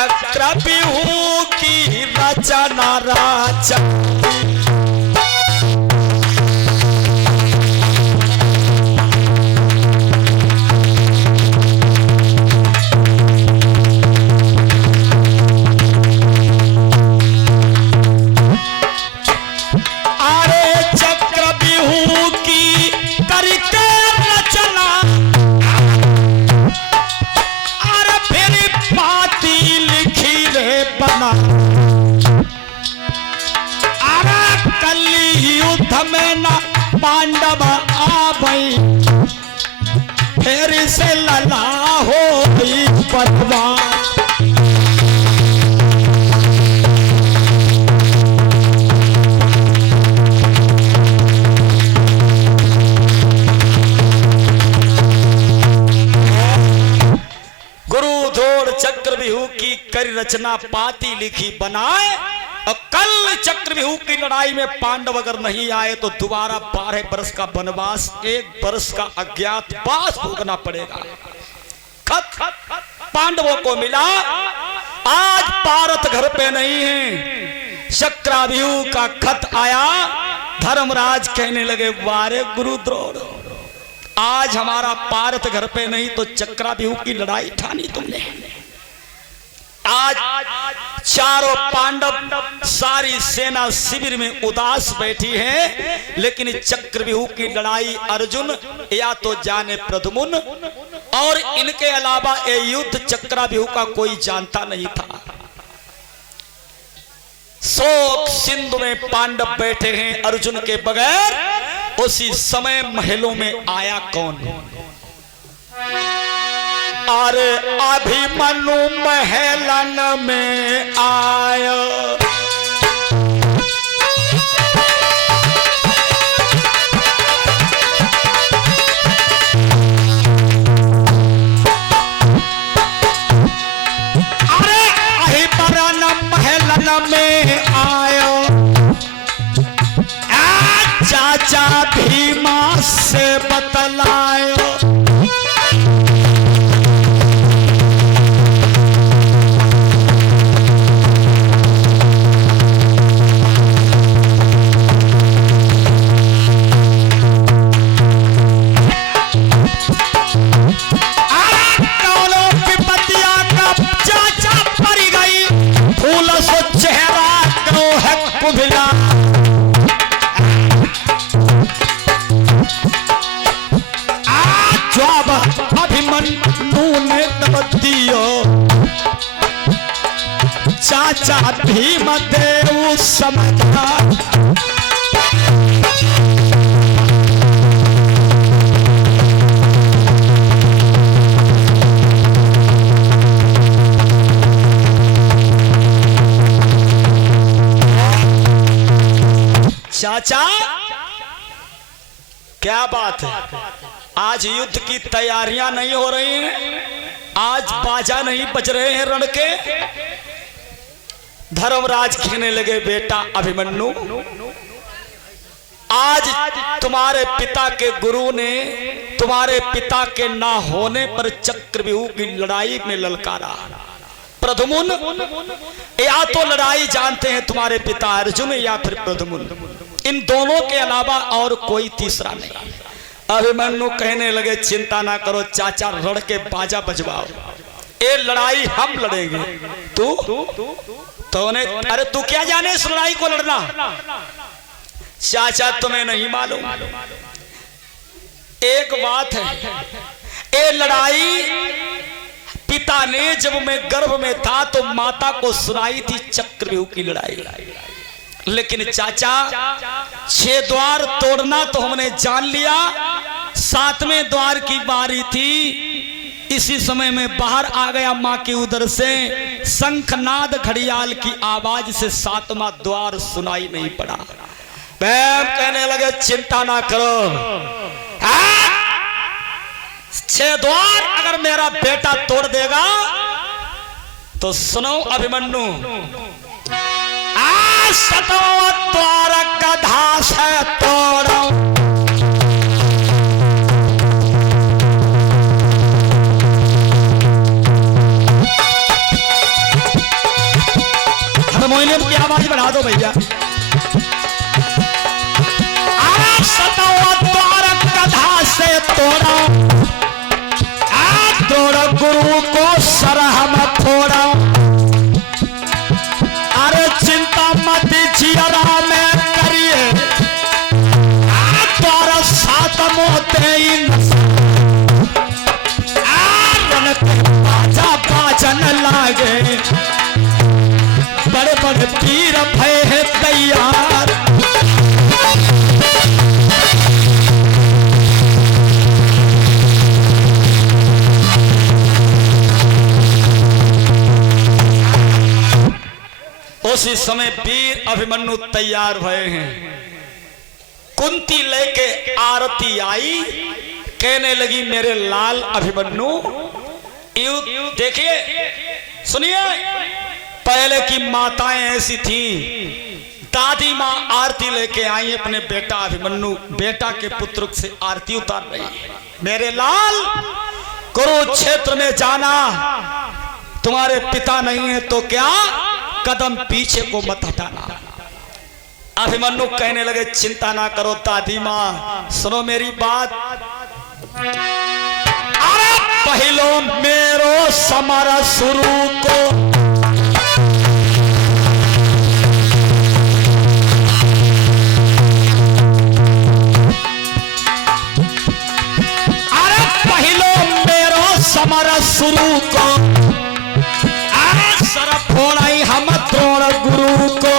चक्रव्यूह की रचना राजा पांडव आभई फिर से लला हो परवार। गुरु धोड़ चक्रव्यूह की कर रचना पाती लिखी बनाए और कल चक्रव्यूह की लड़ाई में पांडव अगर नहीं आए तो दोबारा 12 वर्ष का वनवास 1 वर्ष का अज्ञातवास भोगना पड़ेगा। खत पांडवों को मिला। आज पारत घर पे नहीं है। चक्रव्यूह का खत आया। धर्मराज कहने लगे वारे गुरुद्रोण आज हमारा पारत घर पे नहीं तो चक्रव्यूह की लड़ाई ठानी तुमने। आज चारों पांडव सारी सेना शिविर में उदास बैठी है, लेकिन चक्रव्यूह की लड़ाई अर्जुन या तो जाने प्रद्युम्न और इनके अलावा ये युद्ध चक्रव्यूह का कोई जानता नहीं था। शोक सिंधु में पांडव बैठे हैं अर्जुन के बगैर। उसी समय महलों में आया कौन? अरे अभिमन्यु महलन में आया। अरे अभिमन्यु महलन में आया। चाचा भीमा से बतलायो। चाचा भीम देव समझा। चाचा क्या बात है? आज युद्ध की तैयारियां नहीं हो रही हैं, आज बाजा नहीं बज रहे हैं रण के। धर्मराज कहने लगे बेटा अभिमन्यु, आज तुम्हारे पिता के गुरु ने तुम्हारे पिता के ना होने पर चक्रव्यूह की लड़ाई में ललकारा। प्रद्युम्न या तो लड़ाई जानते हैं तुम्हारे पिता अर्जुन या फिर प्रद्युम्न, इन दोनों के अलावा और कोई तीसरा नहीं। अभिमन्यु कहने लगे चिंता ना करो चाचा, रण के बाजा बजवाओ, ये लड़ाई हम लड़ेंगे। तो अरे तू क्या जाने इस लड़ाई को लड़ना? चाचा तुम्हें नहीं मालूम, एक बात है, ये लड़ाई पिता ने जब मैं गर्भ में था तो माता को सुनाई थी चक्रव्यूह की लड़ाई। लेकिन चाचा 6 द्वार तोड़ना तो हमने जान लिया, 7वें द्वार की बारी थी। इसी समय में बाहर आ गया मां के उदर से, शंखनाद घड़ियाल की आवाज से 7वां द्वार सुनाई नहीं पड़ा। कहने लगे चिंता ना करो, 6 द्वार अगर मेरा बेटा तोड़ देगा तो सुनो अभिमन्यु, 7वां द्वार गधा से तोड़ो। आवाज बढ़ा दो भैया। कधा से तोड़ा तोड़ा गुरु को सरहम थोड़ा। अरे चिंता मत जियरा में करिए तोरा साथ मोते बाजा बाजन लागे बड़े बड़े पीर भय है तैयार। उसी समय वीर अभिमन्यु तैयार भये हैं। कुंती लेके आरती आई, कहने लगी मेरे लाल अभिमन्यु। देखिए सुनिए, पहले की माताएं ऐसी थी, दादी माँ आरती लेके आई अपने बेटा अभिमन्यु, बेटा के पुत्र से आरती उतार रही है। मेरे लाल कुरुक्षेत्र में जाना, तुम्हारे पिता नहीं है तो क्या, कदम पीछे को मत हटाना। अभिमन्यु कहने लगे चिंता ना करो दादी माँ, सुनो मेरी बात। अरे पहलो मेरो समर शुरू को समर शुरू को सर फोड़ाई हम द्रोण गुरु को।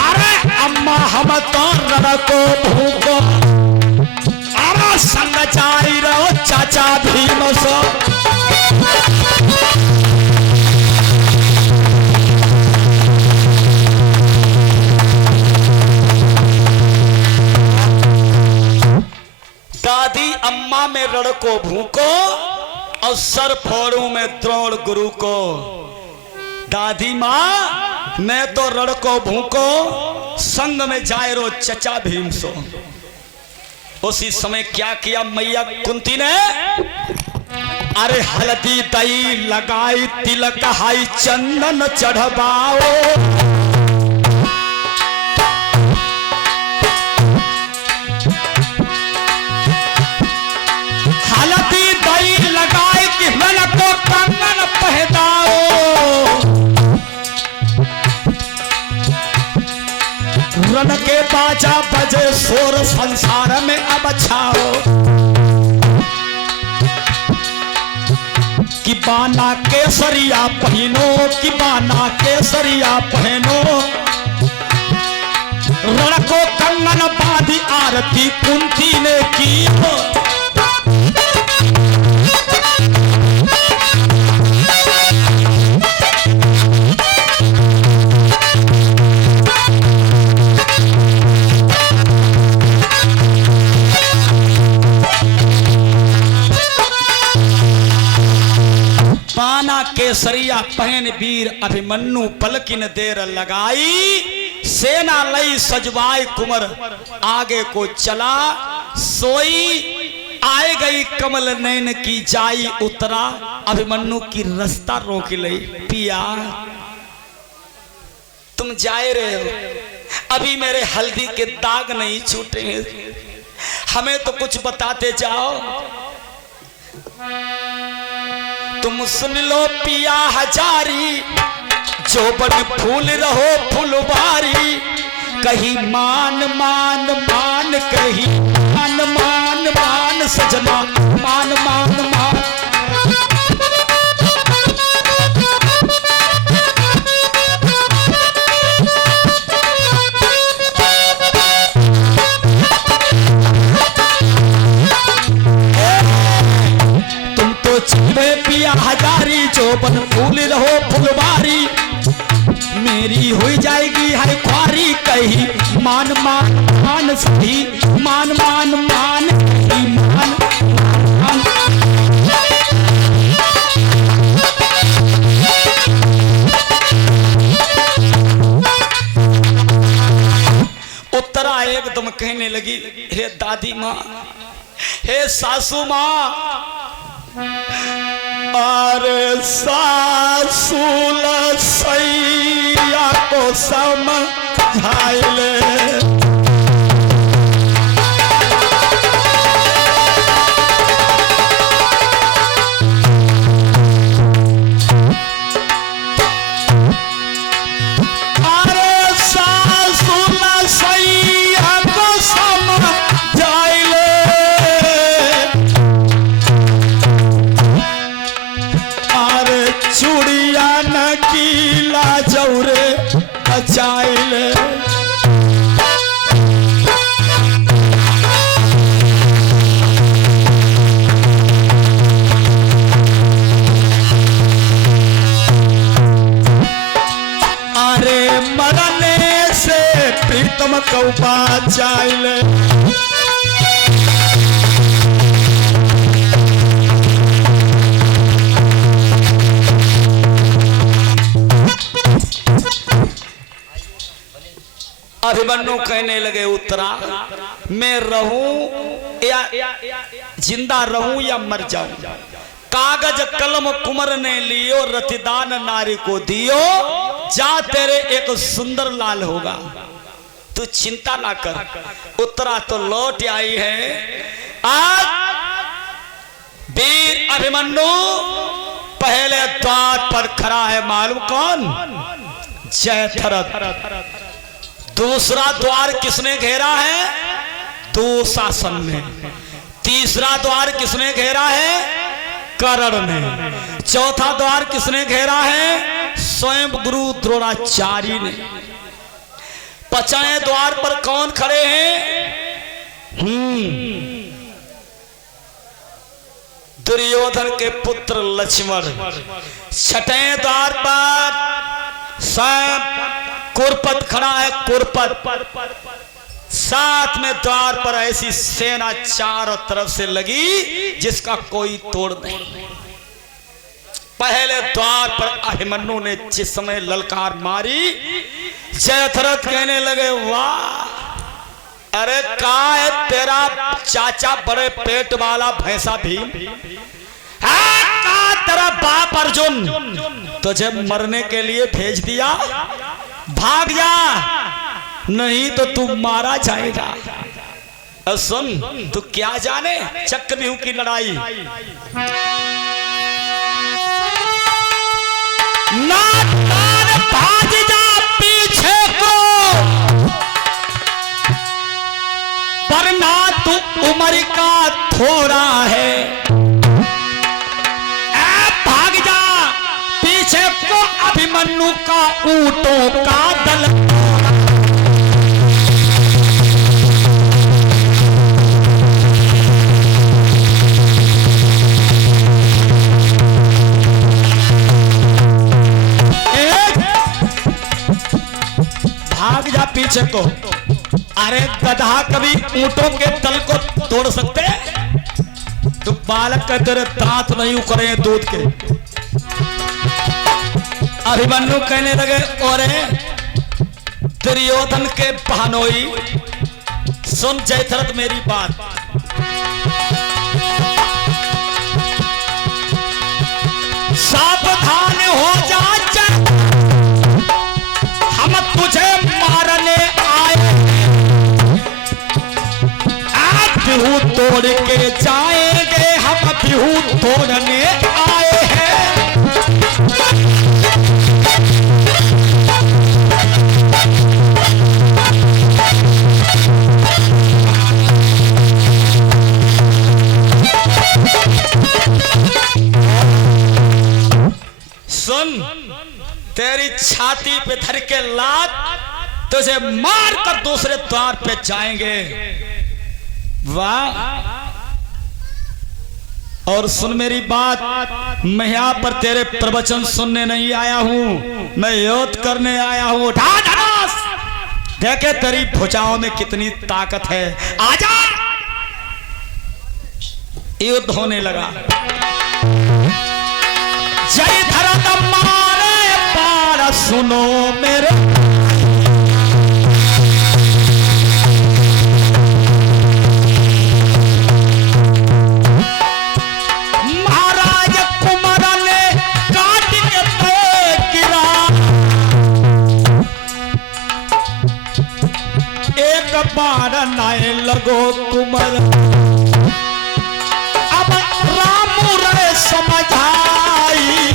अरे अम्मा हम तो रण को भूको, अरे संग जाई रहो चाचा भीम सो। दादी अम्मा में रण को भूको और सर फोड़ू में द्रोण गुरु को। दादी माँ मैं तो रण को भूको, संग में जाए रो चचा भीम सो। उसी समय क्या किया मैया कुंती ने, अरे हल्दी दही लगाई तिलक हाई चंदन चढ़वाओ। हल्दी दही लगाई कि मन को कंगन पहनाओ। रण के बाजा बजे शोर संसार में अब छाओ। कि बाना केसरिया पहनो, कि बाना केसरिया पहनो। रण को कंगन बांधी आरती कुंती ने की। बाना केसरिया पहन वीर अभिमन्यु पलकिन देर लगाई। सेना लई सजवाई कुंवर आगे को चला। सोई आए गई कमल नैन की जाई उतरा। अभिमन्यु की रास्ता रोक लई, पिया तुम जाए रहे हो, अभी मेरे हल्दी के दाग नहीं छूटे हैं, हमें तो कुछ बताते जाओ। तुम सुन लो पिया हजारी, जो बड़ फूल रहो फुलवारी। कहीं मान मान मान, कहीं मान मान मान सजना, मान मान मान। पिया हजारी, जो बन फूल रहो फुलवारी। मेरी हो जाएगी हर ख्वारी। कही मान मान मान सही, मान मान मान मान मान। उत्तरा एकदम कहने लगी, हे दादी माँ, हे सासू माँ। अरे सासू लसैया को समझाइले। कौपा चाइले अभिमन्यु कहने लगे उत्तरा मैं रहूं या जिंदा रहूं या मर जाऊं। कागज कलम कुंवर ने लियो रतिदान नारी को दियो जा तेरे एक सुंदर लाल होगा तू चिंता ना कर। उत्तरा तो लौट आई है। आज वीर अभिमन्यु पहले द्वार पर खड़ा है मालूम कौन? जयद्रथ। दूसरा द्वार किसने घेरा है? दुशासन ने। तीसरा द्वार किसने घेरा है? कर्ण ने। चौथा द्वार किसने घेरा है? स्वयं गुरु द्रोणाचार्य ने। पचाए द्वार पर कौन खड़े हैं? दुर्योधन के पुत्र लक्ष्मण। छठे द्वार पर स्वयं कुरपत खड़ा है, कुरपत। साथ में द्वार पर ऐसी सेना चारों तरफ से लगी जिसका कोई तोड़ नहीं। पहले द्वार पर अभिमन्यु ने जिस समय ललकार मारी जयद्रथ कहने लगे वाह अरे का है तेरा चाचा बड़े पेट वाला भैंसा भीम? का तेरा बाप अर्जुन तुझे मरने के लिए भेज दिया? भाग जा नहीं तो तू मारा जाएगा। अब सुन तू क्या जाने चक्रव्यूह की लड़ाई। ना भाग जा पीछे को वरना तू उम्र का थोड़ा है। भाग जा पीछे को अभिमन्यु का ऊंटों का दल। भाग जा पीछे को। अरे गधा कभी ऊंटों के तल को तोड़ सकते? तो बालक का तेरे दांत नहीं उखड़े दूध के। अभिमन्यु कहने लगे ओरे दुर्योधन के बहनोई सुन जयद्रथ मेरी बात। सावधान हो जा हम तुझे मारने आए। बिहू तोड़ के जाएंगे हम बिहू तोड़ने आए हैं। सुन तेरी छाती पे धर के लात तुझे मार कर दूसरे द्वार पे जाएंगे। वाह और सुन मेरी बात मैं यहां पर तेरे प्रवचन सुनने नहीं आया हूं मैं युद्ध करने आया हूं। उठा धनुष देखे तेरी भुजाओं में कितनी ताकत है। आजा युद्ध होने लगा। जयद्रथ मारे पार सुनो मेरे महाराज कुमार ने काट के पे गिरा। गो कुमर अब रामू रे समझाई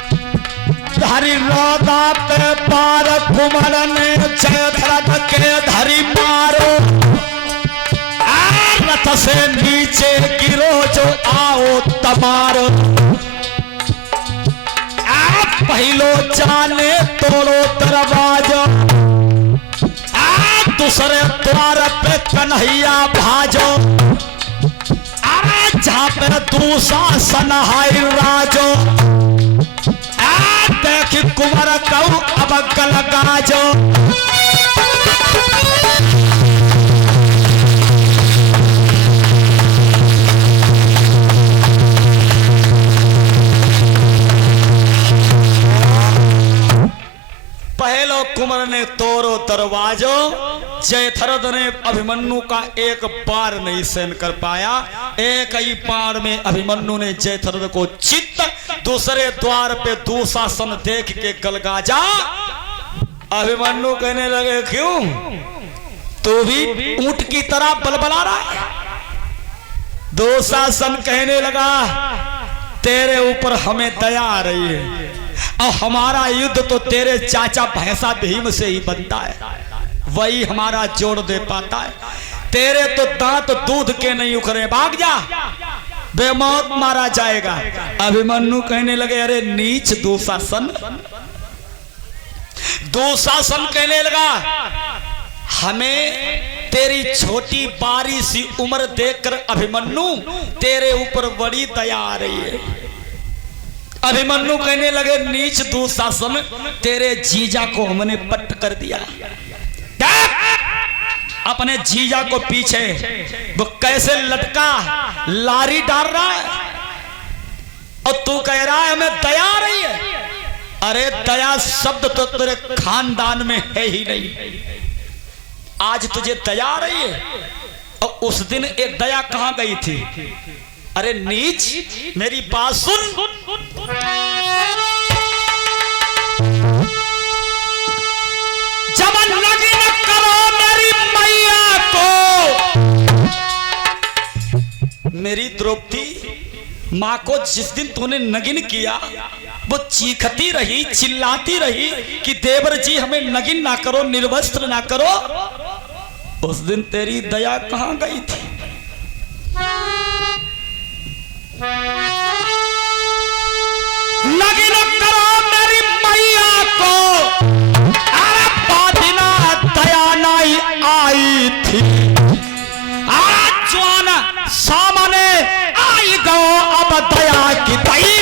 धरी रोदा पे पार कुमर ने जयद्रथ के धरी मारो रथ से नीचे गिरो जो आओ तमारो पहलो जाने तोड़ो दरवाजा दूसरे द्वार पे कन्हैया भाजो जहाँ पे दूसरा सनहाई राजो देखी कुंवर कहू अब गल गाजो पहलो कुंवर ने तोड़ो दरवाजो जयद्रथ ने अभिमन्यु का एक बार नहीं सहन कर पाया एक ही बार में अभिमन्यु ने जयद्रथ को चित्त दूसरे द्वार पे दुशासन देख के गलगाजा अभिमन्यु कहने लगे क्यों तू भी ऊंट की तरह बलबला रहा है दुशासन कहने लगा तेरे ऊपर हमें दया आ रही है और हमारा युद्ध तो तेरे चाचा भैंसा भीम से ही बनता है वही हमारा जोड़ दे पाता है तेरे तो दांत दूध के नहीं उखरे भाग जा बेमौत मारा जाएगा अभिमन्यु कहने लगे अरे नीच दुशासन कहने लगा हमें तेरी छोटी बारी सी उम्र देखकर अभिमन्यु तेरे ऊपर बड़ी दया आ रही है अभिमन्यु कहने लगे नीच दुशासन तेरे जीजा को हमने पट कर दिया अपने जीजा को पीछे वो कैसे लटका लारी डाल रहा है और तू कह रहा है हमें दया आ रही है अरे दया शब्द तो तेरे खानदान में है ही नहीं आज तुझे दया आ रही है और उस दिन एक दया कहां गई थी अरे नीच मेरी बात सुन जब नगिन करो मेरी मैया को मेरी द्रौपदी माँ को जिस दिन तूने नगिन किया वो चीखती रही चिल्लाती रही कि देवर जी हमें नगिन ना करो निर्वस्त्र ना करो उस दिन तेरी दया कहां गई थी नगिन करो मेरी मैया को अरे बादिना दया नहीं आई थी आज जवान सामने आई गो अब दया की दई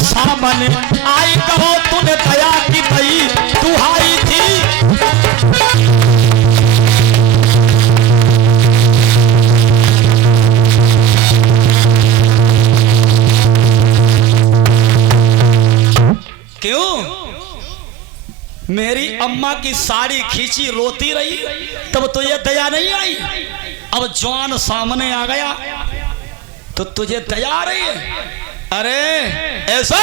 सामने आई कहो तूने दया की दई दुहाई थी क्यों मेरी अम्मा की साड़ी खींची रोती रही तब तुझे दया नहीं आई अब जवान सामने आ गया तो तुझे दया आ रही है अरे ऐसा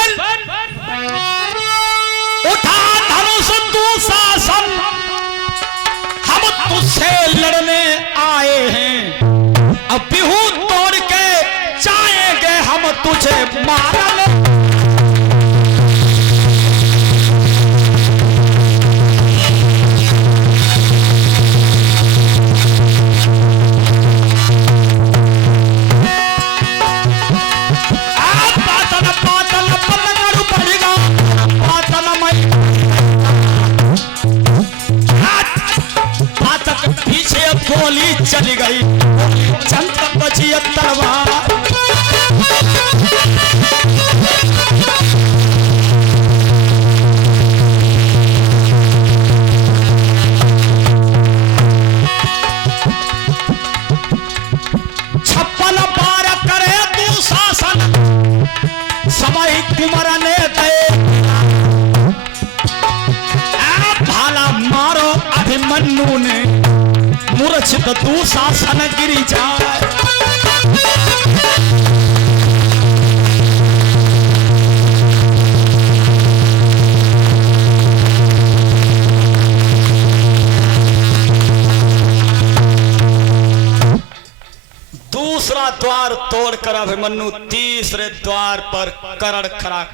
उठा धनुष दुशासन हम तुझसे लड़ने आए हैं अब बिहू तोड़ के जाएंगे हम तुझे मारने चली गई चंद बची तलवार। समय कुंवर ने दे भाला मारो अभिमन्यु ने मूर्छित दुशासन गिरी जाए। दूसरा द्वार तोड़कर अभिमन्यु तीसरे द्वार पर करण खड़ा